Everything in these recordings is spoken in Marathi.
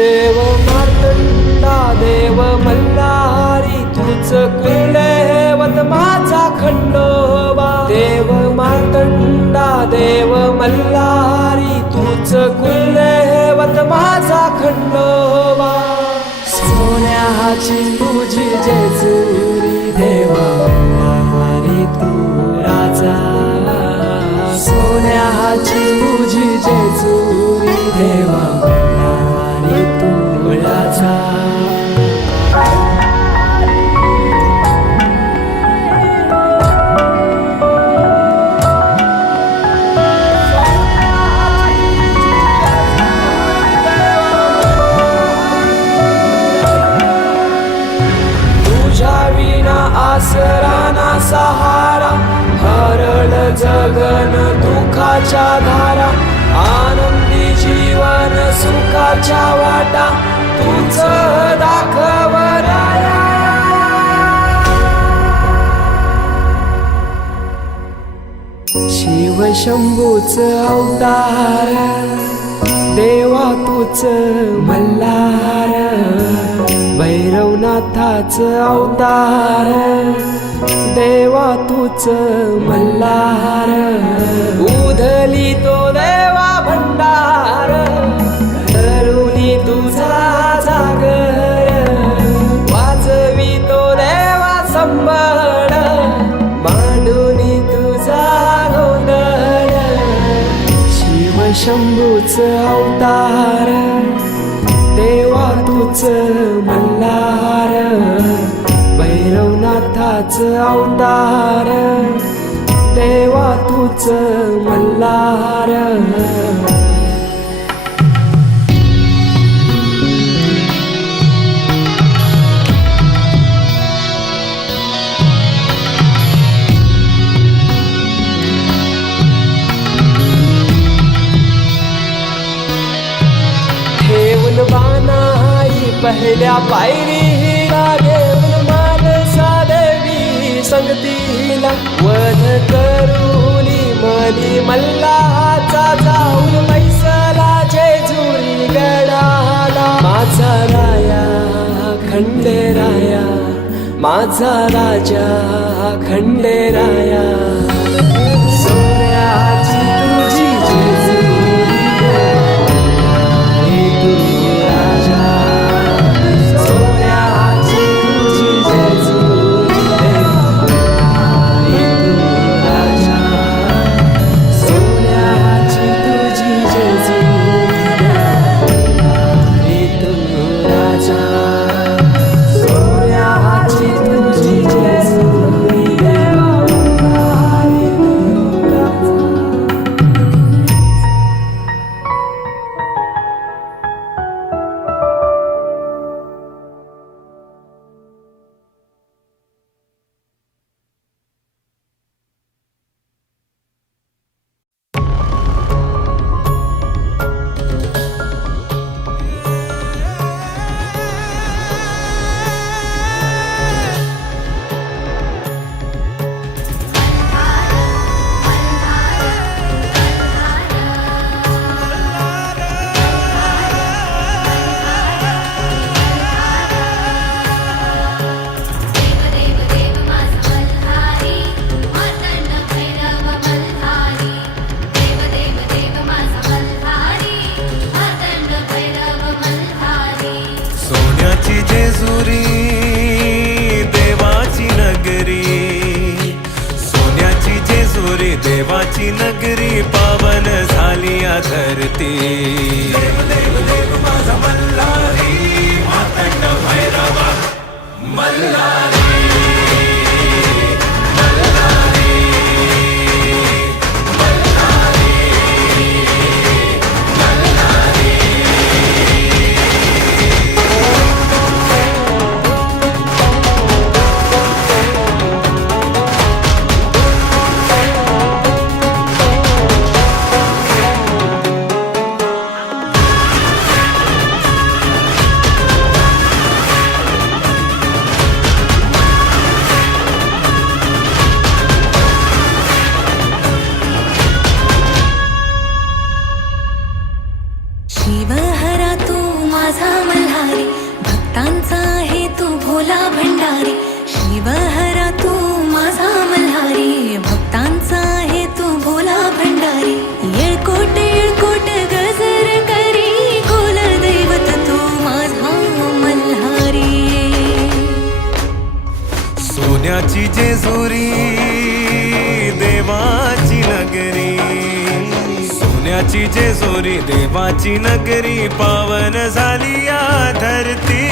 देव मार्तंडा देव मल्हारी तूच कुलदैवत माझा खंडोबा. देव मार्तंडा देव मल्हारी तूच कुलदैवत माझा खंडोबा. सोन्याची तुझी जेजुरी देवा मल्हारी तू राजा. सोन्याची तुझी जेजुरी देवा मल्हारी तू राजा. आसरा ना सहारा हरळ जगन दुःखाच्या धारा. आनंदी जीवन सुखाच्या वाटा तूच दाखव राया. शिव शंभूच अवतार देवा तूच मल्हार. भैरवनाथाच अवतार देवा तूच मल्हार. उधली तो देवा भंडार धरुनी तुझा जागर. वाजवी तो देवा संबळ मांडुनी तुझा गोंधळ. शिव शंभूच अवतार देवा तूच मल्हार. भैरवनाथाच अवतार देवा तूच मल्हार. ठेवून बानाई पहिल्या पायरीला घेऊन मानसा देवी संगतीला. वध करूनी मनी मल्हाचा जाऊन बैसला जेजुरी गडाला. माझा राया खंडेराया माझा राजा खंडेराया. सोन्याची तुझी जेजुरी तू राजा. सोन्याची तुझी जेजुरी तू राजा. सोन्याची तुझी जेजुरी तू राजा. सोन्याची तुझी जेजुरी तू राजा. जेजुरी देवाची नगरी. सोन्याची जेजुरी देवाची नगरी पावन झाली या धरती. देव देव देव माझा मल्हारी मातंड भैरवा मल्हारी. भक्तांचा आहे तू भोला भंडारी, शिवहरा तू माझा मल्हारी. भक्तांचा आहे तू भोला भंडारी, येळकोट येळकोट गजर करी, कुलदैवत तू माझा मल्हारी. सोन्याची जेजुरी देवाची नगरी, सोन्याची जेजुरी देवाची नगरी, पावन झाली या धरती.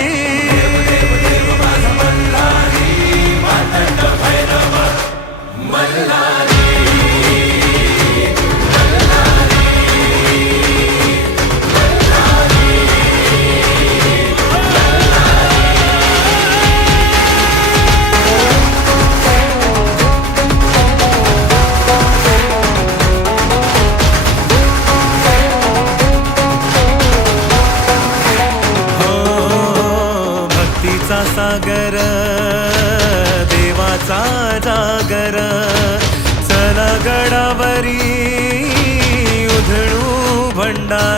भक्तीचा सागर देवाचा जागर, चला गडावरी उधळू भंडारी.